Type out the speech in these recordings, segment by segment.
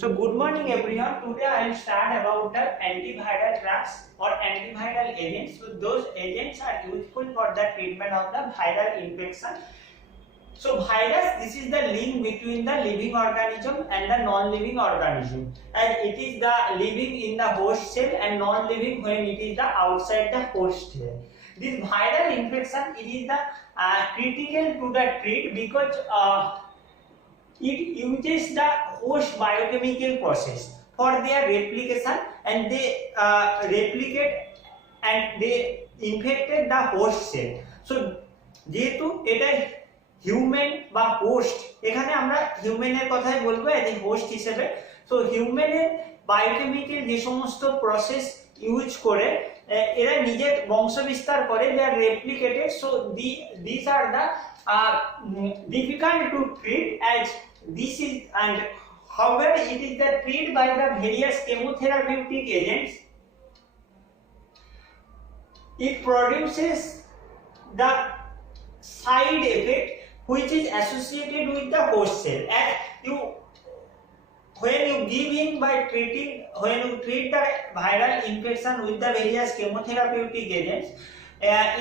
So good morning everyone. Today I will start about the antiviral drugs or antiviral agents. So those agents are useful for the treatment of the viral infection. So virus, this is the link between the living organism and the non-living organism, and it is the living in the host cell and non-living when it is the outside the host cell. This viral infection, it is the critical to the treat because it uses the host biochemical process for their replication, and they replicate and they infected the host cell. So যেহেতু এটা human বা host, এখানে আমরা হিউম্যানের কথাই বলবো as a host হিসেবে। So হিউম্যানের biochemical যে সমস্ত প্রসেস ইউজ করে এরা নিজের বংশ বিস্তার করে, they are replicated. So this are the difficult to treat as this is, and however it is the treated by the various chemotherapeutic agents. It produces the side effect which is associated with the host cell, and when you give in by treating, when you treat the viral infection with the various chemotherapeutic agents,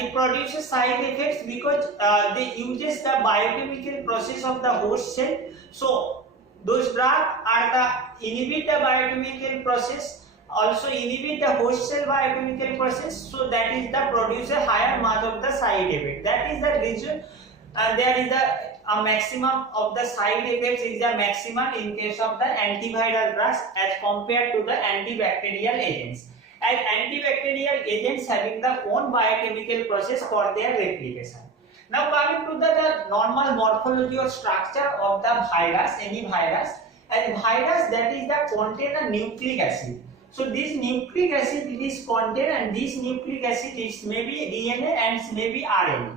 it produces side effects because they uses the biochemical process of the host cell. So those drugs are the inhibit the biochemical process, also inhibit the host cell biochemical process, so that is the produce a higher amount of the side effect. That is the reason there is a maximum of the side effects is the maximum in case of the antiviral drugs as compared to the antibacterial agents, and antibacterial agents having the own biochemical process for their replication. Now coming to the normal morphology or structure of the virus, any virus, and virus that is the contain a nucleic acid. So this nucleic acid it is contain, and this nucleic acid is maybe DNA and maybe RNA.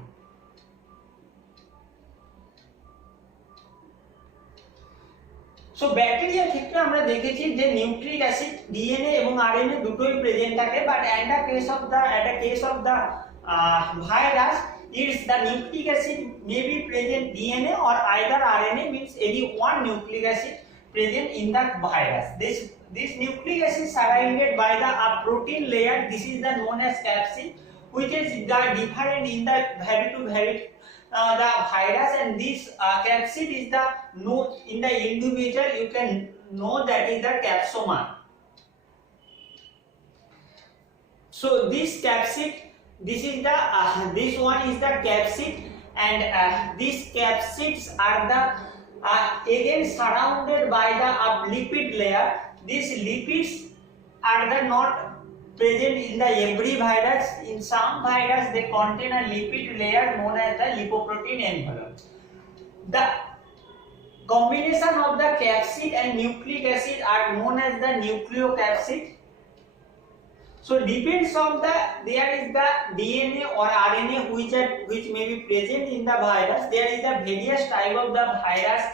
So ব্যাকটেরিয়ার ক্ষেত্রে আমরা দেখেছি যে nucleic acid DNA এবং RNA দুটোই present থাকে, but at the case of the virus it's the nucleic acid may be present DNA or either RNA, means any one nucleic acid present in the virus. This nucleic acid surrounded by the protein layer, this is the known as capsid, which is the different in the the virus, and this capsid is the known in the individual, you can know that is the capsoma. So this capsid, this is the this one is the capsid, and these capsids are the again surrounded by the lipid layer. These lipids are the not present in the every virus. In some virus they contain a lipid layer known as the lipoprotein envelope. The combination of the capsid and nucleic acid are known as the nucleocapsid. So depends on the there is the DNA or RNA which may be present in the virus. There is the various type of the virus.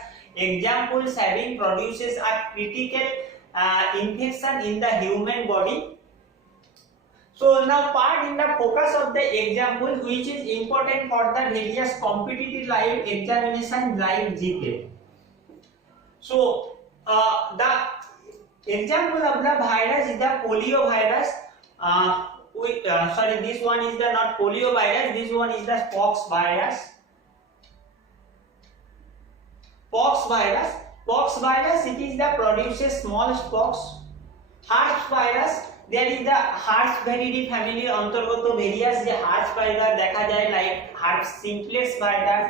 Examples having produces a critical infection in the human body. So now part in the focus of the example which is important for the various competitive live examination like GK. So the example of the virus is the polio virus. Sorry, this one is the not polio virus, this one is the pox virus. Pox virus it is the produces smallpox. Herpes virus, there is the Herpesviridae family অন্তর্গত various যে Herpes virus দেখা যায়, like Herpes simplex virus,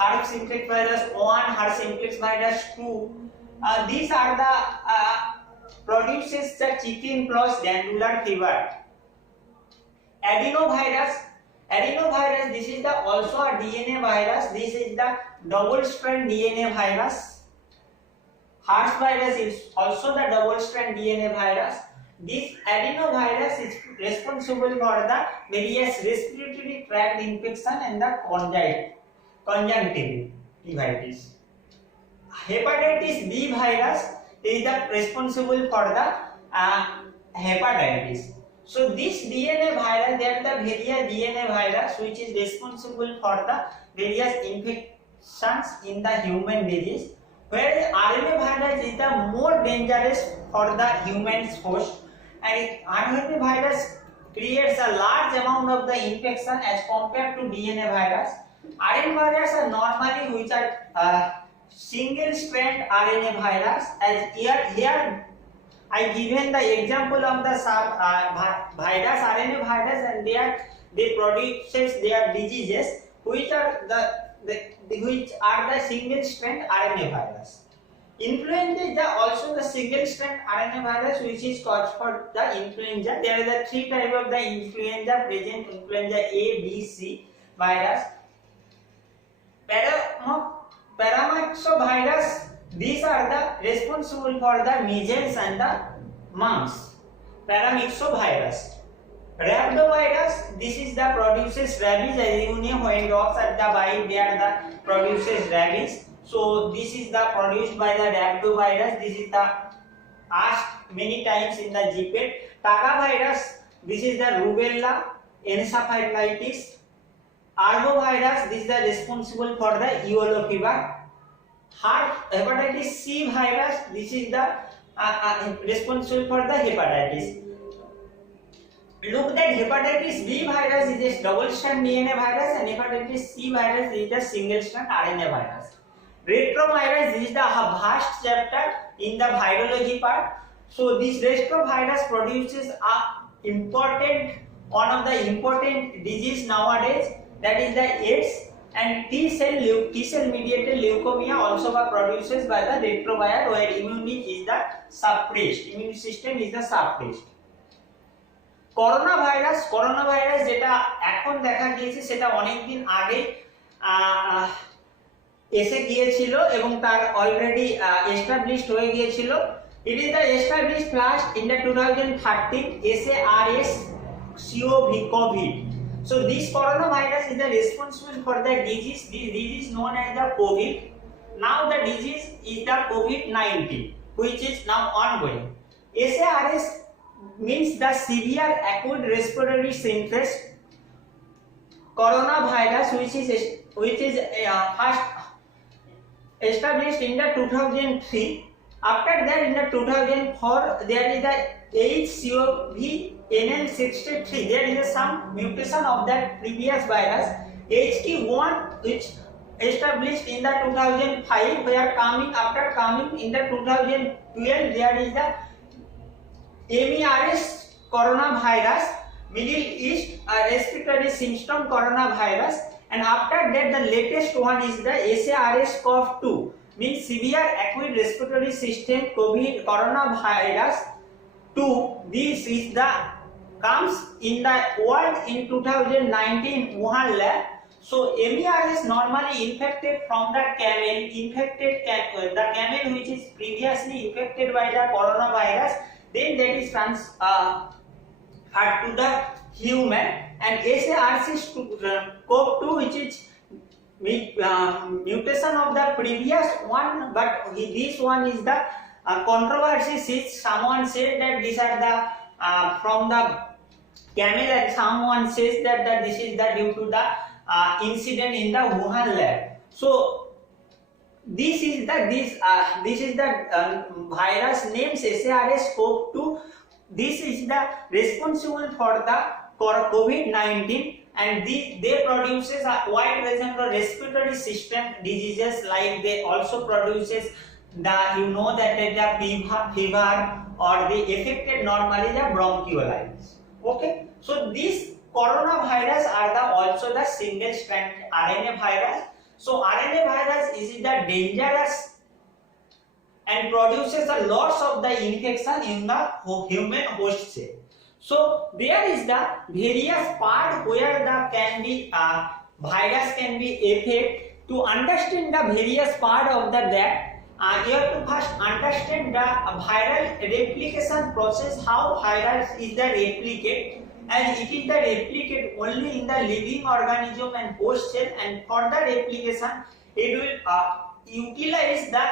Herpes simplex virus 1, Herpes simplex virus 2. These are the produces the chicken pox, glandular fever. Adenovirus, this is the also a DNA virus, this is the double strand DNA virus. Herpes virus is also the double strand DNA virus. This adenovirus is responsible for the various respiratory tract infection and the conjunctivitis. Hepatitis B virus is the responsible for the hepatitis. So this DNA virus, there are the various DNA virus which is responsible for the various infections in the human disease. whereas RNA virus is the more dangerous for the human host, and RNA virus creates a large amount of the infection as compared to DNA virus. RNA virus are normally which are single strand RNA virus, as here I given the example of the virus, RNA virus, and they produces their diseases which are the single strand RNA virus. Influenza is also the single strand RNA virus which is caused for the influenza. There are the three types of the influenza present: influenza A, B, C virus. Paramyxovirus, these are the responsible for the measles and the mumps. Paramyxovirus. Rhabdovirus, this is the produces rabies. As you know, when dogs are the bite, they are the produces rabies. So this is the produced by the rhabdovirus. This is the asked many times in the GPAT. Tagavirus, this is the rubella, encephalitis. Arbovirus, this is the responsible for the yellow fever. Hepatitis C virus, this is the responsible for the hepatitis. Look that hepatitis B virus is a double strand DNA virus, and hepatitis C virus is a single strand RNA virus. Retrovirus, this is the vast chapter in the virology part. So this retrovirus produces one of the important disease nowadays, that is the AIDS, and T cell mediated leukemia also produces by the retrovirus, where immunity is the suppressed, immune system is the suppressed. Coronavirus যেটা এখন দেখা গিয়েছে সেটা অনেকদিন আগে এসে গিয়েছিল এবং তার অলরেডি এস্টাবলিশড হয়ে গিয়েছিল। It is the established first in the 2013 SARS-CoV COVID. So this coronavirus is the responsible for the disease. This disease known as the COVID. Now the disease is the COVID-19, which is now ongoing. SARS means the severe acute respiratory syndrome. Coronavirus, which is first established in the 2003. After that, in the 2004, there is the HCOV NN63. There is some mutation of that previous virus. HT1, which established in the 2005, after coming in the 2012, there is the MERS coronavirus, Middle East respiratory syndrome coronavirus, and after that the latest one is the SARS-CoV-2, means severe acute respiratory system COVID coronavirus 2. This is the comes in the world in 2019 Wuhan lab. So MERS normally infected from the camel, the camel which is previously infected by the coronavirus, then that is transferred to the human. And SARS-CoV-2, which is mutation of the previous one, but this one is the controversy. Since someone said that these are the from the camel, and someone says that this is the due to the incident in the Wuhan lab. So this is the virus names SARS-CoV-2. This is the responsible for the COVID-19, and they produces a wide range of respiratory system diseases, like they also produces the fever or they affected normally the bronchiolitis. Okay, so these coronavirus are also the single strand RNA virus. So RNA virus is the dangerous and produces a lots of the infection in the human host cell. So there is the various part where the virus can be affected. To understand the various part of that, you have to first understand the viral replication process, how virus is the replicate, and it is the replicate only in the living organism and host cell, and for the replication it will utilize the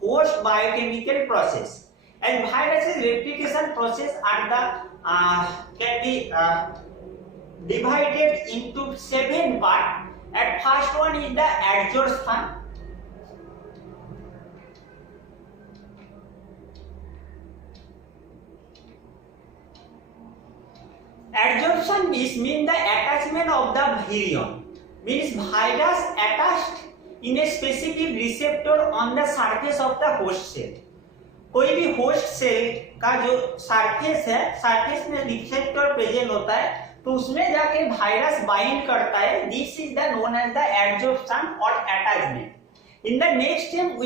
host biochemical process. And virus's replication process are the can be divided into 7 parts. At first one is the adsorption. Adsorption is mean the attachment of the virion, means virus attached in a specific receptor on the surface of the host cell. कोई भी host cell का जो surface है, surface में receptor present होता है, तो उसमें जाके वायरस बाइंड करता है. This is the known as the adsorption और attachment. In the next step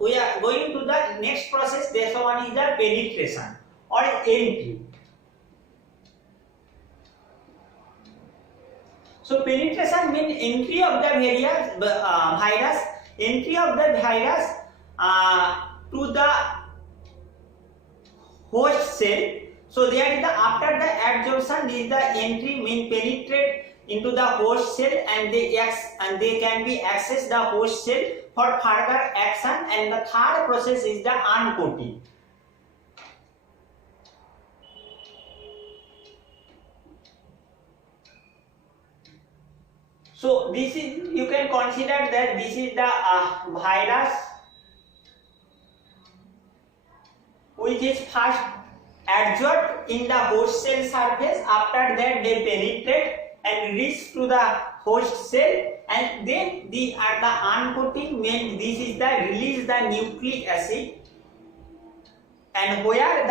we are going to the next process. This one is the penetration or entry. So penetration means entry of the virus, entry of the virus to the host cell. So there is the after the adsorption is the entry mean penetrate into the host cell, and they can be access the host cell for further action. And the third process is the uncoating. So this is, you can consider that this is the virus which is first adsorbed in the host cell surface. After that they penetrate and reach to the host cell, and then the uncoating means this is the release the nucleic acid, and where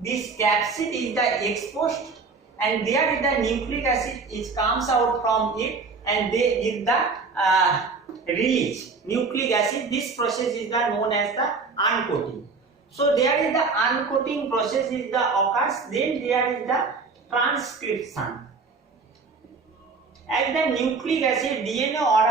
this capsid is the exposed, and there is the nucleic acid is comes out from it, and they is the release nucleic acid. This process is the known as the uncoating. So there is the uncoating process is the occurs. Then there is the transcription. As the nucleic acid DNA or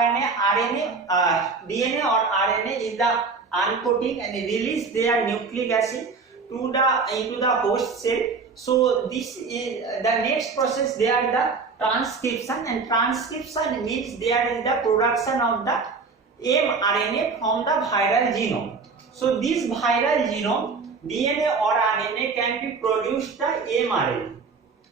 DNA or RNA is the uncoating and release their nucleic acid to the into the host cell. So this is the next process. They are the transcription, and transcription means there is the production of the mRNA from the viral genome. So this viral genome DNA or RNA can be produced the mRNA.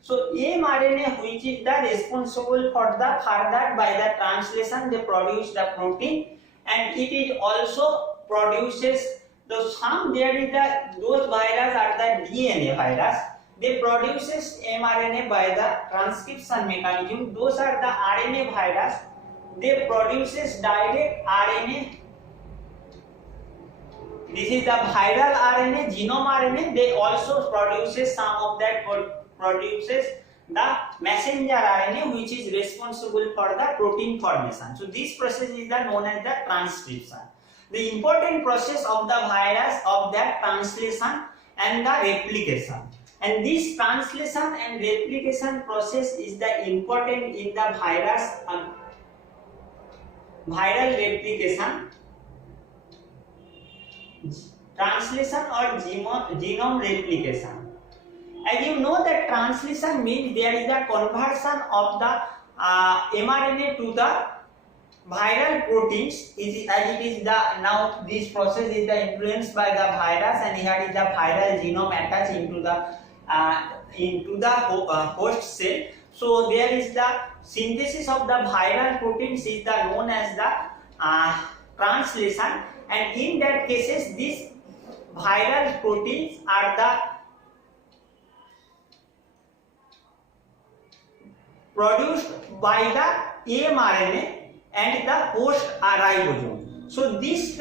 So mRNA, which is the responsible for the further by the translation, they produce the protein, and it is also produces the some there is the those virus are the DNA virus. They produces mRNA by the transcription mechanism. Those are the RNA virus. They produces direct RNA. This is the viral RNA, genome RNA. They also produces some of that produces the messenger RNA, which is responsible for the protein formation. So this process is the known as the transcription. The important process of the virus of that translation and the replication. And this translation and replication process is the important in the virus viral replication, translation or genome replication. As you know that translation means there is a conversion of the mRNA to the viral proteins. As it is the now this process is the influenced by the virus, and here is the viral genome attached into the host cell. So there is the synthesis of the viral proteins is the known as the translation, and in that cases these viral proteins are the produced by the mRNA and the host ribosome. So this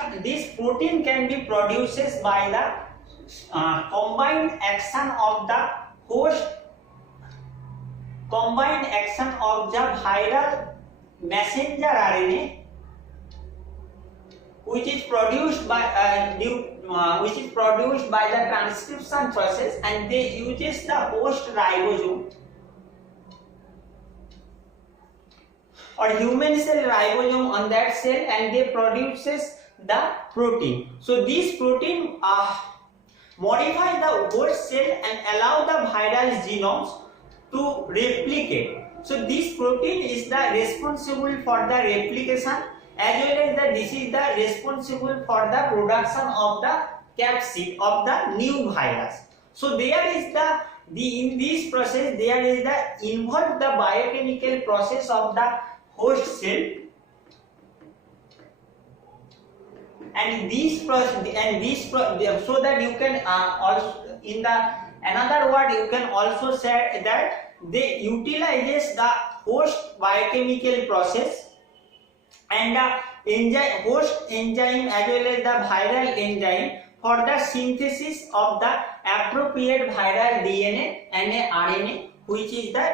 protein can be produced by the combined action of the host, combined action of the viral messenger RNA, which is produced by the transcription process, and they uses the host ribosome or human cell ribosome on that cell, and they produces the protein. So this protein modify the host cell and allow the viral genomes to replicate. So this protein is the responsible for the replication, as well as this is the responsible for the production of the capsid of the new virus. So there is in this process there is the involved the biochemical process of the host cell, and so that you can also in the another word you can also say that they utilizes the host biochemical process and the enzyme, host enzyme as well as the viral enzyme for the synthesis of the appropriate viral DNA and RNA, which is the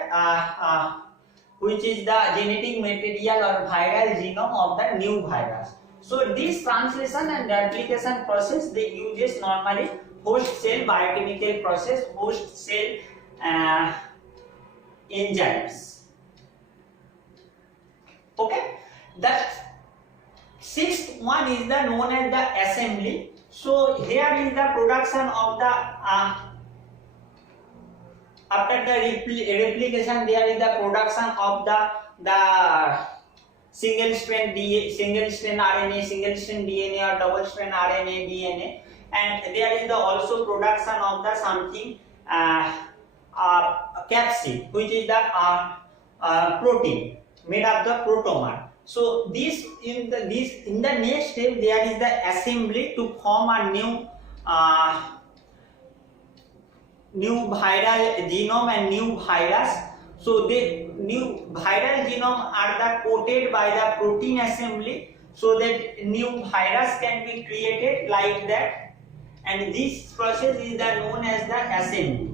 genetic material or viral genome of the new virus. So this translation and replication process they uses normally host cell biochemical process, host cell enzymes. Okay, the sixth one is the known as the assembly. So here is the production of the after the replication, there is the production of the single strand RNA, single strand DNA or double strand RNA, DNA, and there is the also production of the something capsid, which is the protein made of the protomer. So this in the next step there is the assembly to form a new viral genome and new virus. So the new viral genome are the coated by the protein assembly, so that new virus can be created like that, and this process is the known as the assembly.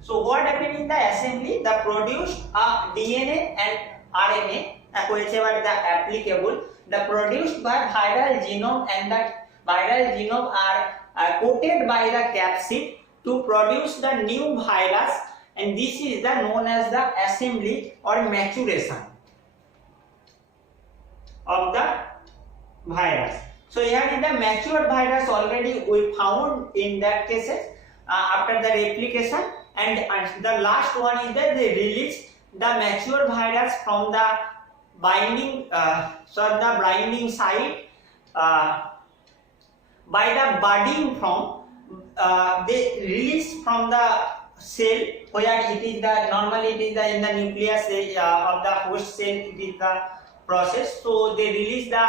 So what happens in the assembly? The produced DNA and RNA, whichever the applicable, the produced by viral genome and the viral genome are coated by the capsid to produce the new virus, and this is the known as the assembly or maturation of the virus. So here is the matured virus already we found in that cases after the replication, and the last one is that they release the mature virus from the binding binding site by the budding from they release from the cell where it is the normally it is the in the nucleus of the host cell, it is the process. So they release the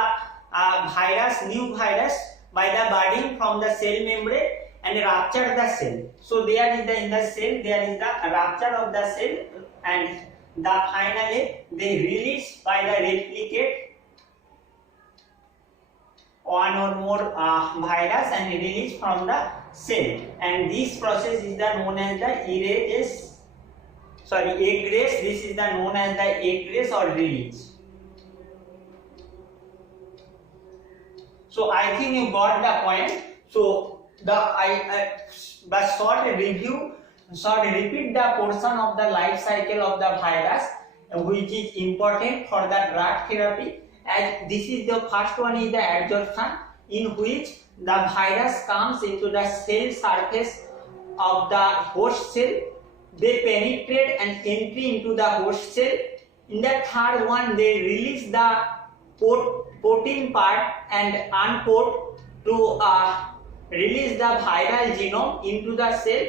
new virus by the budding from the cell membrane and rupture the cell. So there is the in the cell there is the rupture of the cell, and finally they release by the replicate one or more virus and release from the cell, and this process is the known as the egress. This is the known as the egress or release. So I think you got the point. So the short repeat the portion of the life cycle of the virus, which is important for the drug therapy. As this is the first one is the adsorption, in which the virus comes into the cell surface of the host cell. They penetrate and entry into the host cell. In the third one, they release the protein part and uncoat to release the viral genome into the cell.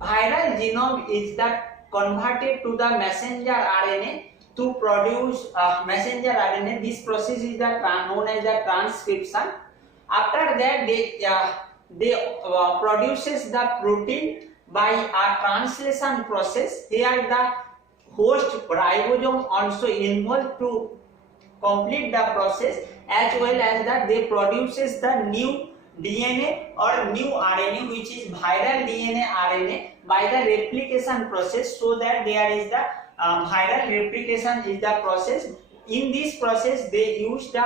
Viral genome is that converted to the messenger RNA to produce messenger RNA. This process is known as the transcription. After that, they produces the protein by a translation process. Here the host ribosome also involved to complete the process, as well as that they produces the new DNA or new RNA, which is viral DNA RNA, by the replication process, so that there is the viral replication is the process. In this process they use the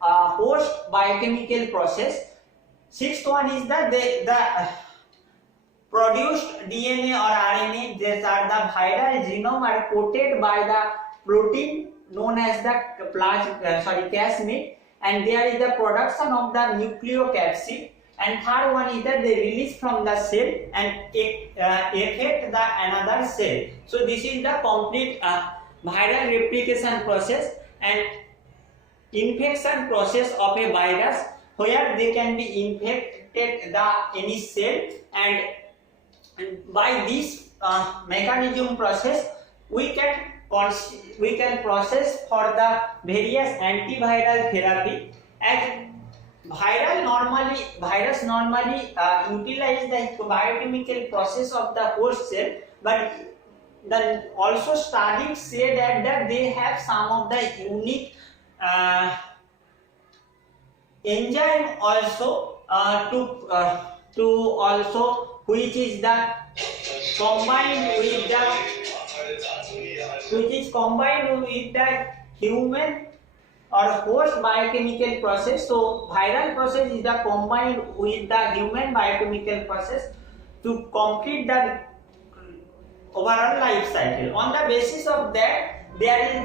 host biochemical process. Sixth one is that the produced DNA or RNA, these are the viral genome are coated by the protein known as the plasmid, and there is the production of the nucleocapsid. And third one is that they release from the cell and affect the another cell. So this is the complete viral replication process and infection process of a virus, where they can be infected the any cell, and by this mechanism process we can process for the various antiviral therapy. As virus normally utilize the biochemical process of the host cell, but the also studies say that they have some of the unique enzyme also to also which is combined with the human or host biochemical process. So viral process is the combined with the human biochemical process to complete the overall life cycle. On the basis of that, there is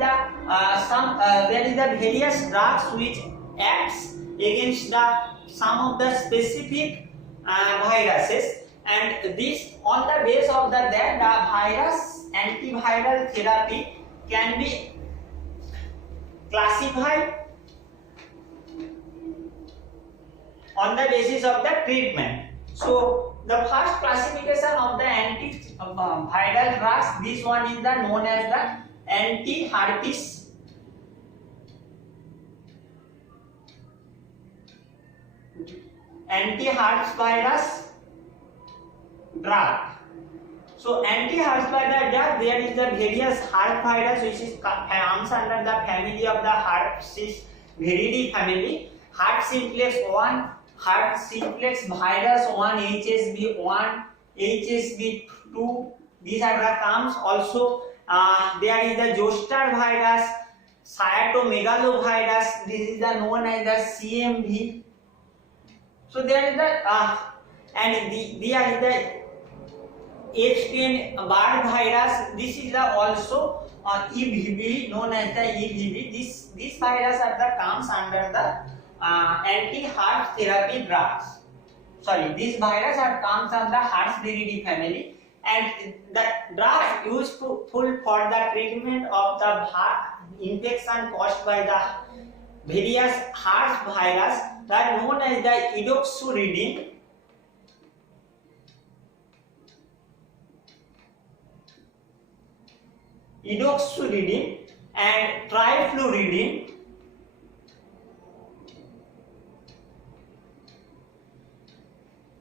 the various drugs which acts against some of the specific viruses, and this on the base of that the virus antiviral therapy can be classified on the basis of the treatment. So the first classification of the antiviral drugs, this one is known as the anti-herpes virus drug. So anti-herpes virus drug, there is the various herpes virus which comes under the family of the herpes viridae family. Herpes simplex 1, herpes simplex virus 1, HSV 1, HSV 2. These are the terms. Also there is the zoster virus, cytomegalovirus. This is known as the CMV. So there is the H10 bird virus. This is also EBV, known as the EBV. This virus are the comes under the anti-herpes therapy drugs. Sorry, this virus comes under herpes viridae family, and the drugs useful for the treatment of the infection caused by the various herpes virus that known as the edoxuridine, and trifluridine.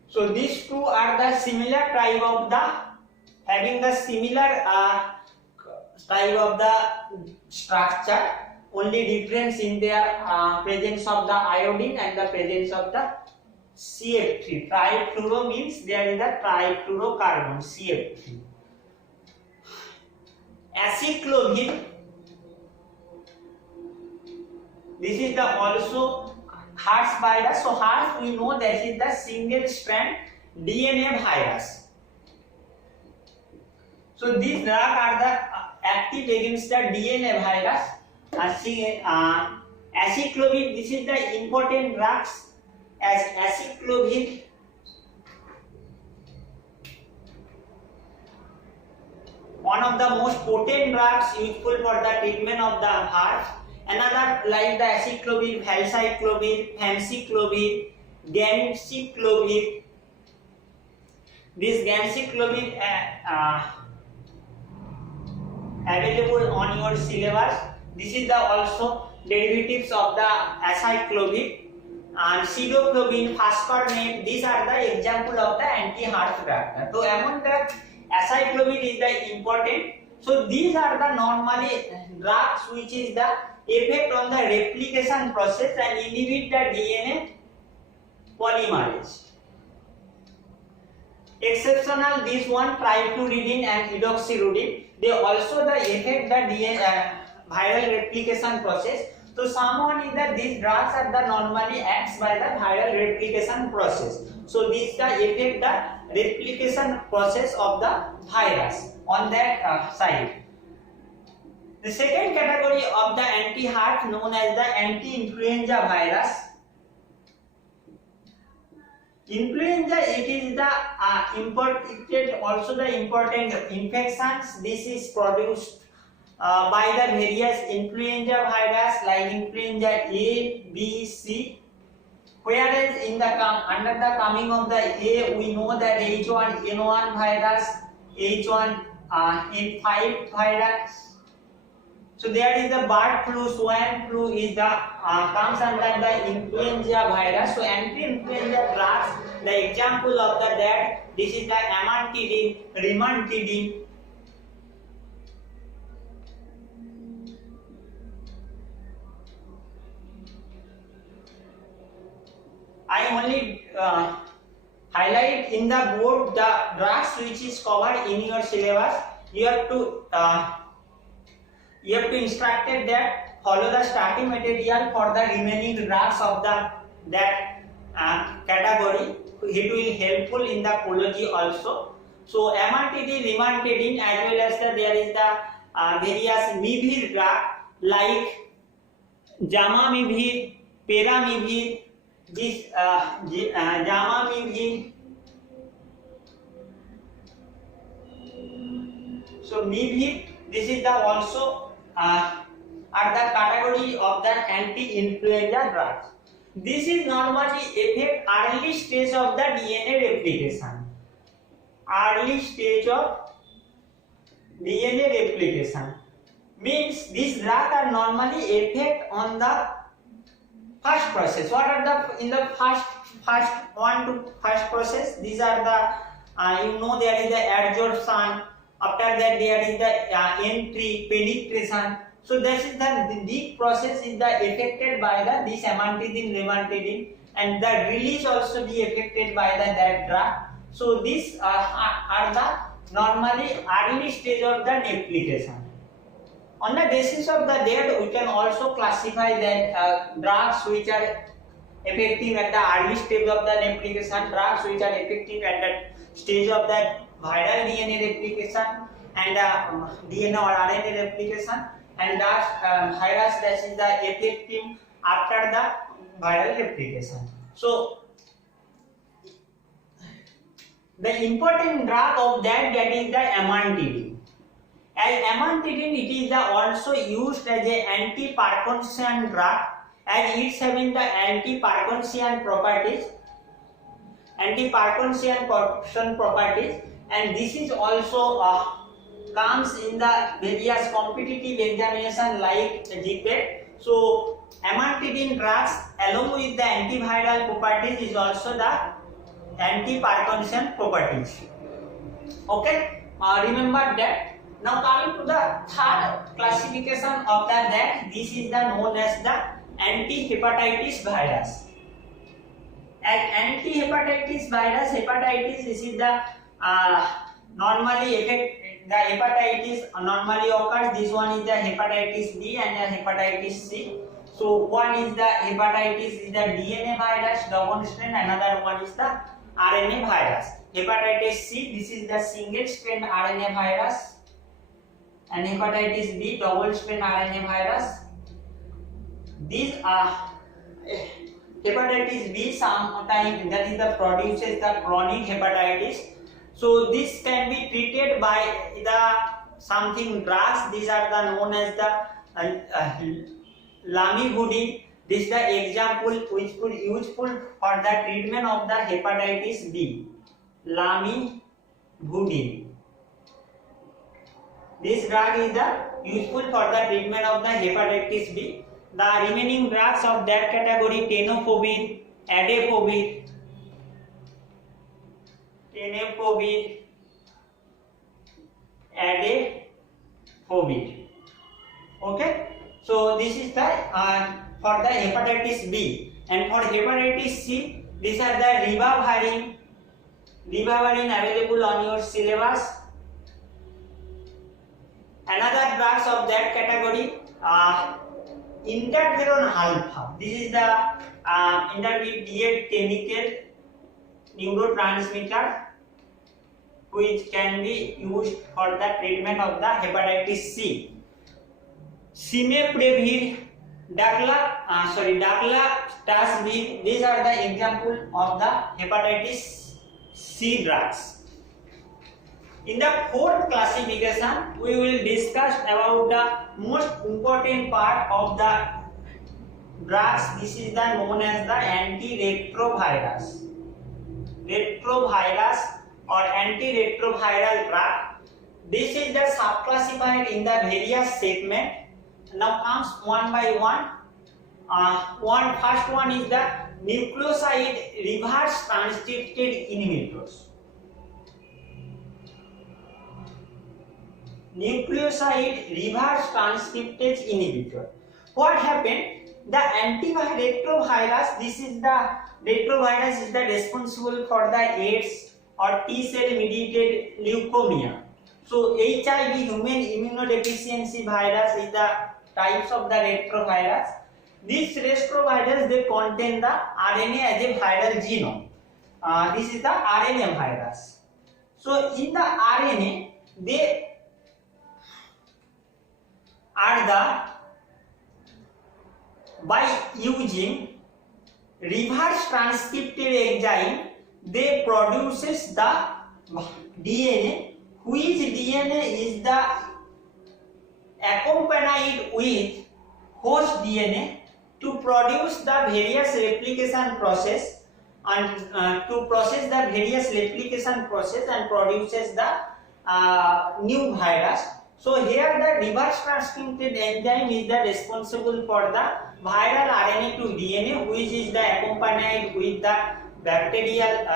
So these two are the similar type of the having the similar type of the structure, only difference in their presence of the iodine and the presence of the CF3. Trifluoro means there is a trifluorocarbon, CF3. Aciclovir, this is the also herpes virus. So herpes we know that is the single strand DNA virus. So these drugs are the active against the DNA virus. Aciclovir, this is the important drugs as aciclovir. One of the most potent drugs useful for the treatment of the herpes. Another like the aciclovir, valcyclovir, famciclovir, ganciclovir. This ganciclovir available on your syllabus. This is the also derivatives of the acyclovir. And cidoflovin, phosphornet, these are the example of the anti-herpes drug. So among the acyclovir is the important. So these are the normally drugs which is the effect on the replication process and inhibit the DNA polymerase. Exceptional this one trifluridine and edoxyridine, they also the affect the DNA viral replication process. So someone is that these drugs are the normally acts by the viral replication process. So these the affect the replication process of the virus on that side. The second category of the anti-herpes known as the anti-influenza virus. Influenza, it is the also the important infections. This is produced by the various influenza virus like influenza A, B, C. Whereas in the under the coming of the A, we know that H1N1 virus, H1N5 virus. So there is the bird flu, swine flu is the comes under the influenza virus. So anti-influenza drugs, the example of that this is the amantadine, rimantadine. I only highlight in the board the drugs which is covered in your syllabus. You have to instructed that follow the starting material for the remaining drugs of that category. It will helpful in the pathology also. So amantadine, rimantadine, as well as there is the various mivir drug like jamamivir, peramivir. This jamamivir. So mivir, this is the also are the category of the anti-influenza drugs. This is normally affect early stage of the DNA replication. Early stage of DNA replication means these drugs are normally effect on the first process. What are the in the first process? These are the there is the adsorption. After that there is the entry, penetration. So this is the process is the affected by this amantadine, rimantadine, and the release also be affected by that drug. So these are the normally early stage of the replication. On the basis of the that we can also classify that drugs which are effective at the early stage of the replication, drugs which are effective at the stage of the viral DNA replication and DNA or RNA replication, and that virus that is the effective after the viral replication. So the important drug of that is the amantadine. As amantadine, it is also used as a anti-Parkinson drug, as it's having the anti-Parkinson properties, and this is also comes in the various competitive examination like GPAT. So amantadine drugs along with the antiviral properties is also the anti-Parkinson properties. Okay, remember that. Now coming to the third classification of that this is the known as the anti-hepatitis virus. As anti-hepatitis virus, hepatitis, this is the normally affect the hepatitis normally occurs. This one is the hepatitis B and the hepatitis C. So one is the hepatitis is the DNA virus double strain, another one is the RNA virus. Hepatitis C, this is the single strain RNA virus, and hepatitis B double strain RNA virus. These are hepatitis B sometimes that is the produces the chronic hepatitis. So this can be treated by the something drugs. These are the known as the lamivudine. This is the example which could useful for the treatment of the hepatitis B. Lamivudine. This drug is the useful for the treatment of the hepatitis B. The remaining drugs of that category: tenofovir, adafovir, Okay, so this is the for the hepatitis B, and for hepatitis C, these are the ribavirin available on your syllabus. Another drugs of that category, interferon alpha. This is the intermediate chemical neurotransmitter which can be used for the treatment of the hepatitis C. Cimeprevir, daclatasvir, these are the example of the hepatitis C drugs. In the fourth classification, we will discuss about the most important part of the drugs. This is the known as the antiretrovirus. Retrovirus or antiretroviral drug. This is the subclassified in the various segment. Now comes one by one. First one is the nucleoside reverse transcripted inhibitors. Nucleoside reverse transcriptase inhibitor. What happened? The antiretrovirus, this is the retrovirus is the responsible for the AIDS or T cell mediated leukemia. So HIV, human immunodeficiency virus, is the types of the retrovirus. These retrovirus, they contain the RNA as a viral genome. This is the RNA virus. So in the RNA, they are the, by using reverse transcripted enzyme, they produces the DNA, which DNA is the accompanied with host DNA to produce the various replication process and to process the various replication process and produces the new virus. So here the reverse transcripted enzyme is the responsible for the viral RNA to DNA, which is the accompanied with the bacterial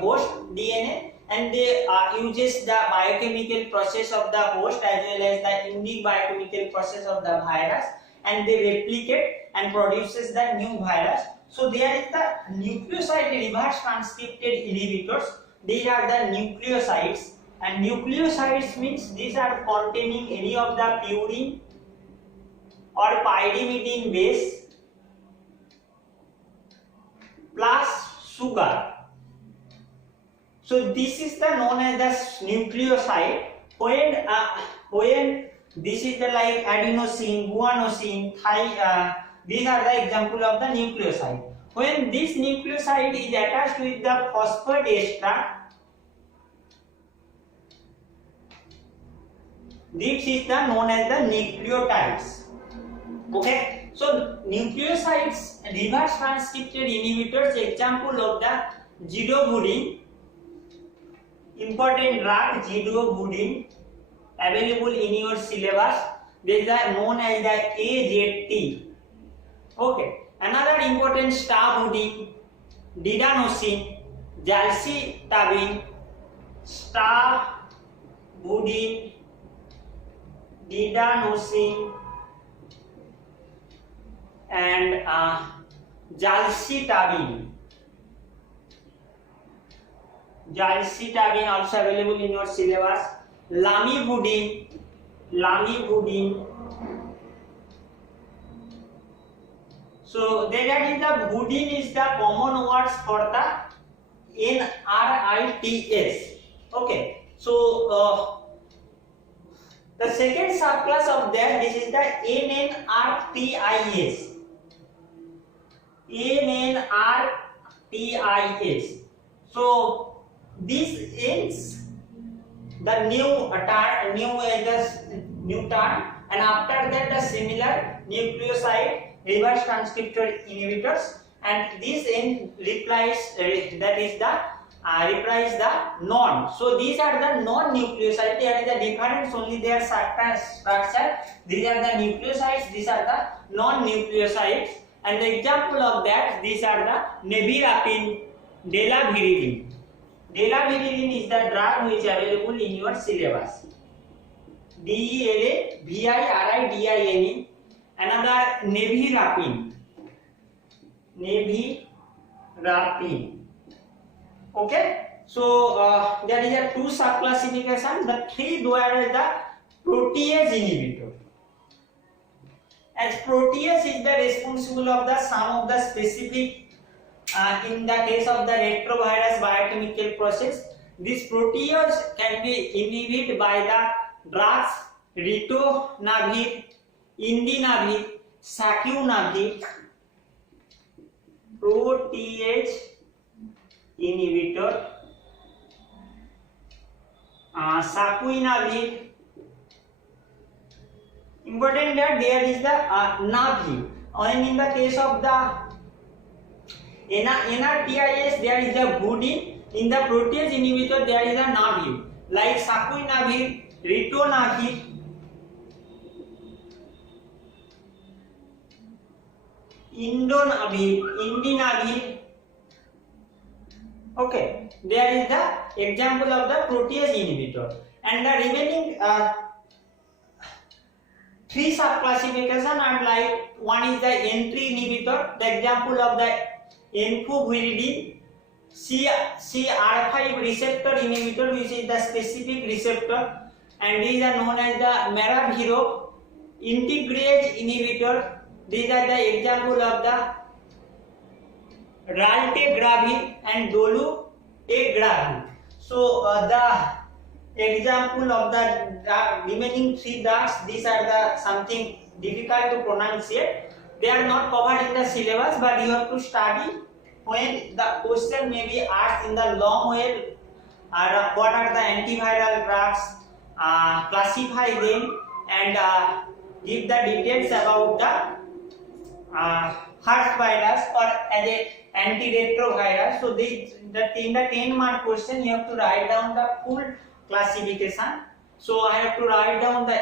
host DNA, and they uses the biochemical process of the host as well as the unique biochemical process of the virus, and they replicate and produces the new virus. So there is the nucleoside reverse transcripted inhibitors. These are the nucleosides, and nucleosides means these are containing any of the purine or pyrimidine base plus sugar. So this is the known as the nucleoside. When this is the like adenosine, guanosine, these are the example of the nucleoside. When this nucleoside is attached with the phosphate ester, this is the known as the nucleotides. Okay, so nucleosides, reverse transcripted inhibitors, example of the zidovudine, important drug zidovudine, available in your syllabus. These are known as the AZT. Okay, another important stavudine, didanosine, jalcitabine, stavudine, didanosine, and jalcitabine. Jalcitabine also available in your syllabus. Lamivudine. So there is the budine is the common words for the NRITS. Okay, so the second subclass of that, this is the NNRTIS. NNRTIS. So this is the new term, and after that the similar nucleoside reverse transcripted inhibitors, and this in replies that is the reprise the non. So these are the non-nucleosides. There is a difference only their structure. These are the nucleosides. These are the non-nucleosides. And the example of that, these are the nevirapine, delaviridine. Delaviridine is the drug which is available in your syllabus. DELAVIRIDINE. Another nevirapine. Okay, so there is a two sub classification. The three there is the protease inhibitor. As protease is the responsible of the some of the specific in the case of the retrovirus biochemical process, this protease can be inhibited by the drugs ritonavir, indinavir, sacubitril, protease inhibitor, sacubitril. Important that there is the navir. And in the case of the NRTIS, there is the budine. In the protease inhibitor, there is a navir, like sacubitril, ritonavir, indinavir. Okay, there is the example of the protease inhibitor, and the remaining three sub classification are like one is the N3 inhibitor. The example of the enfuviridine, CR5 receptor inhibitor, which is the specific receptor, and these are known as the maraviro integrase inhibitor. These are the example of the raltegravir and dolutegravir. So the example of the remaining three drugs, these are the something difficult to pronounce here. They are not covered in the syllabus, but you have to study when the question may be asked in the long way. What are the antiviral drugs? Classify them and give the details about the herpes virus or as a antiretrovirus. So in the 10-mark question you have to write down the full classification. So I have to write down the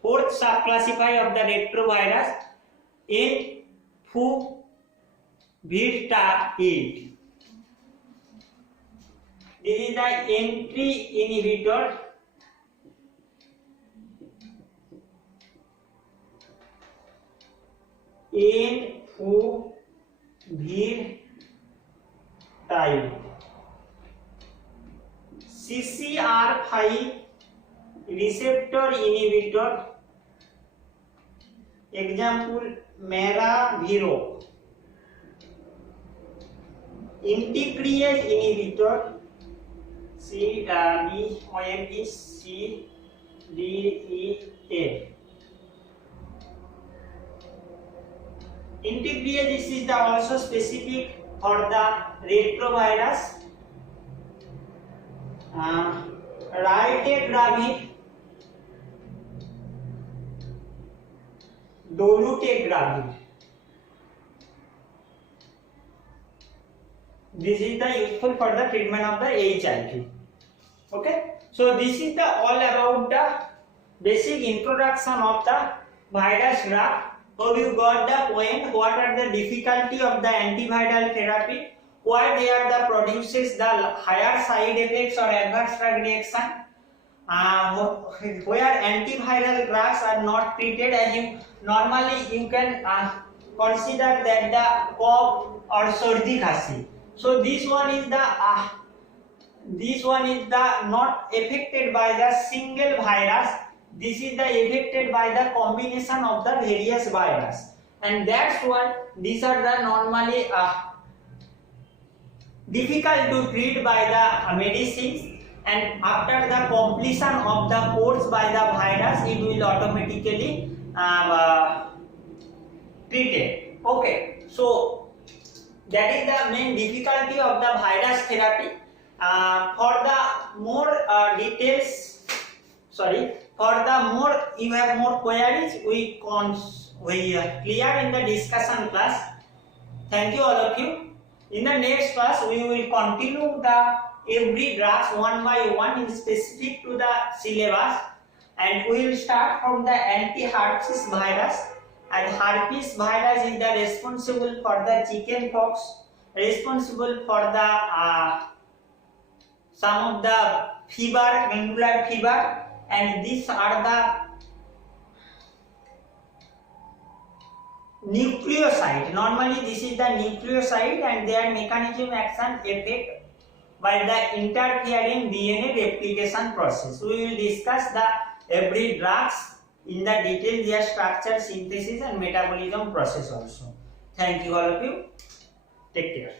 fourth subclassify of the retrovirus, enfuvirtide. This is the entry inhibitor. Enfuvirtide. CCR5 receptor inhibitor. Example maraviro. Integrase inhibitor. CDECDEA. Integrase, this is the also specific for the retrovirus. Raltegravir, dolutegravir. This is the useful for the treatment of the HIV. Okay, so this is the all about the basic introduction of the virus drug. Hope you got the point. What are the difficulty of the antiviral therapy? Why they are the produces the higher side effects or adverse drug reaction? Where antiviral drugs are not treated, as you normally you can consider that the cough or sardi khasi. So this one is the not affected by the single virus. This is the affected by the combination of the various virus, and that's why these are the normally difficult to treat by the medicines, and after the completion of the course by the virus, it will automatically treated. Okay, so that is the main difficulty of the virus therapy. For the more details, for the more you have more queries, we clear in the discussion class. Thank you all of you. In the next class, we will continue the every drugs one by one in specific to the syllabus, and we will start from the anti-herpes virus. And herpes virus is the responsible for the chicken pox, responsible for the some of the fever, glandular fever, and these are the nucleoside. Normally this is the nucleoside, and their mechanism action effect by the interfering DNA replication process. We will discuss the every drugs in the detail, their structure, synthesis and metabolism process also. Thank you all of you. Take care.